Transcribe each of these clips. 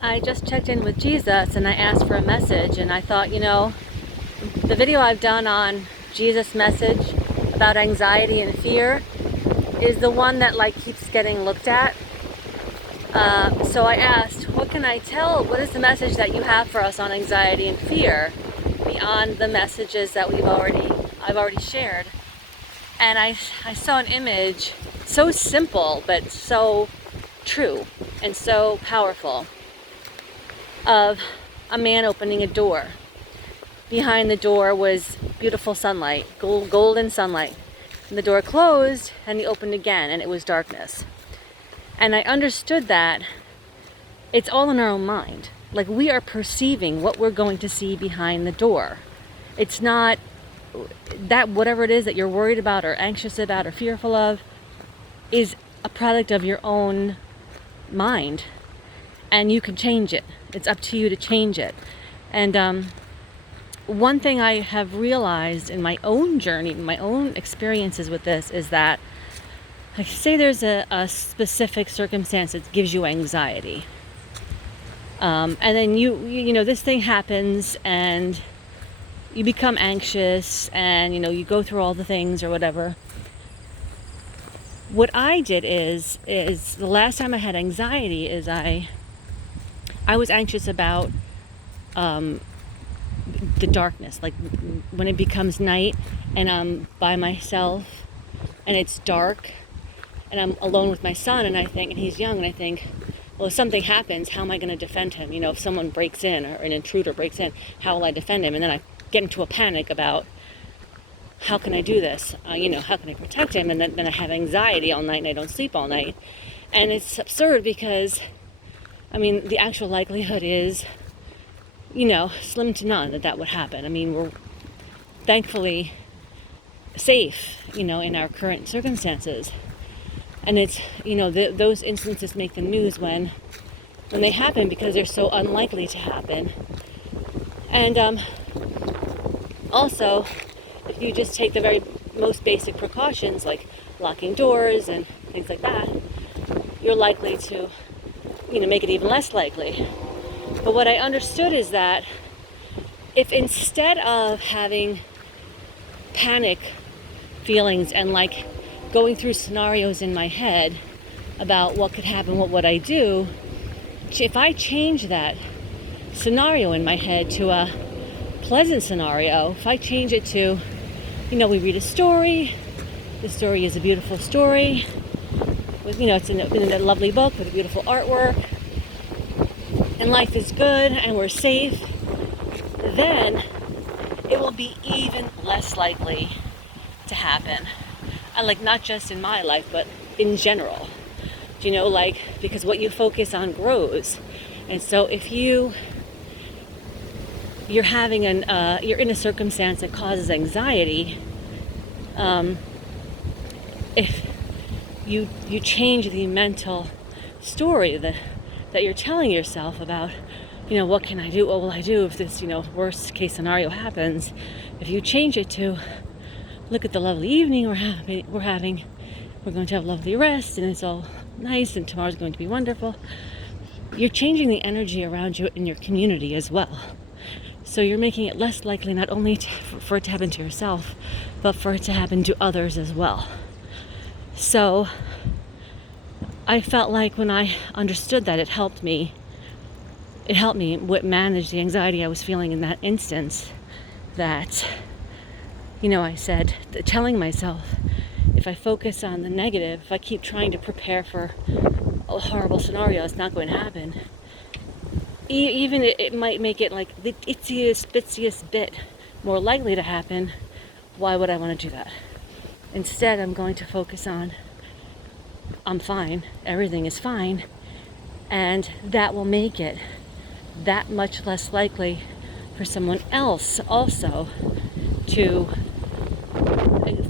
I just checked in with Jesus and I asked for a message, and I thought, the video I've done on Jesus' message about anxiety and fear is the one that keeps getting looked at. So I asked, what can I tell? What is the message that you have for us on anxiety and fear beyond the messages that I've already shared? And I saw an image so simple but so true and so powerful of a man opening a door. Behind the door was beautiful sunlight, golden sunlight. And the door closed and he opened again and it was darkness. And I understood that it's all in our own mind. Like, we are perceiving what we're going to see behind the door. It's not that whatever it is that you're worried about or anxious about or fearful of is a product of your own mind. And you can change it. It's up to you to change it. And one thing I have realized in my own journey, my own experiences with this, is that, like, say there's a specific circumstance that gives you anxiety. And then you know, this thing happens and you become anxious and, you go through all the things or whatever. What I did is the last time I had anxiety is I was anxious about the darkness, like when it becomes night and I'm by myself and it's dark and I'm alone with my son, and he's young, and I think, well, if something happens, how am I going to defend him? If someone breaks in or an intruder breaks in, how will I defend him? And then I get into a panic about how can I do this? How can I protect him? And then I have anxiety all night and I don't sleep all night. And it's absurd because, the actual likelihood is, slim to none that would happen. We're thankfully safe, in our current circumstances. And it's, those instances make the news when they happen because they're so unlikely to happen. And also, if you just take the very most basic precautions, like locking doors and things like that, you're likely to, make it even less likely. But what I understood is that if instead of having panic feelings and going through scenarios in my head about what could happen, what would I do, if I change that scenario in my head to a pleasant scenario, if I change it to, we read a story, the story is a beautiful story, with, it's in a lovely book with beautiful artwork, and life is good and we're safe, then it will be even less likely to happen. And not just in my life, but in general. Because what you focus on grows. And so if you're having you're in a circumstance that causes anxiety, if you change the mental story that you're telling yourself about, what can I do? What will I do if this, worst case scenario happens? If you change it to, look at the lovely evening we're having. We're going to have lovely rest and it's all nice and tomorrow's going to be wonderful. You're changing the energy around you in your community as well. So you're making it less likely not only for it to happen to yourself, but for it to happen to others as well. So I felt like when I understood that, it helped me manage the anxiety I was feeling in that instance. That, I said, telling myself, if I focus on the negative, if I keep trying to prepare for a horrible scenario, it's not going to happen. Even it might make it like the itziest, bitsiest bit more likely to happen. Why would I want to do that? Instead, I'm going to focus on, I'm fine, everything is fine, and that will make it that much less likely for someone else also to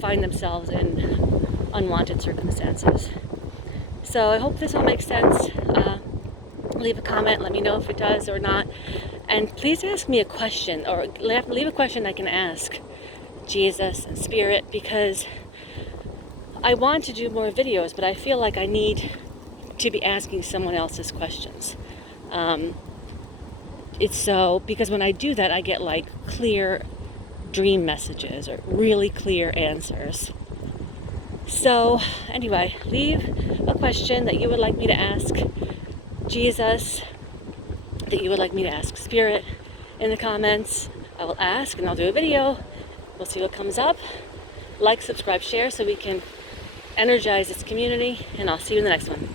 find themselves in unwanted circumstances. So I hope this all makes sense. Leave a comment, let me know if it does or not. And please ask me a question, or leave a question I can ask Jesus and Spirit, because I want to do more videos, but I feel like I need to be asking someone else's questions. It's so, because when I do that, I get like clear dream messages or really clear answers. So anyway, leave a question that you would like me to ask Jesus, that you would like me to ask Spirit in the comments. I will ask and I'll do a video. We'll see what comes up. Like, subscribe, share so we can energize this community, and I'll see you in the next one.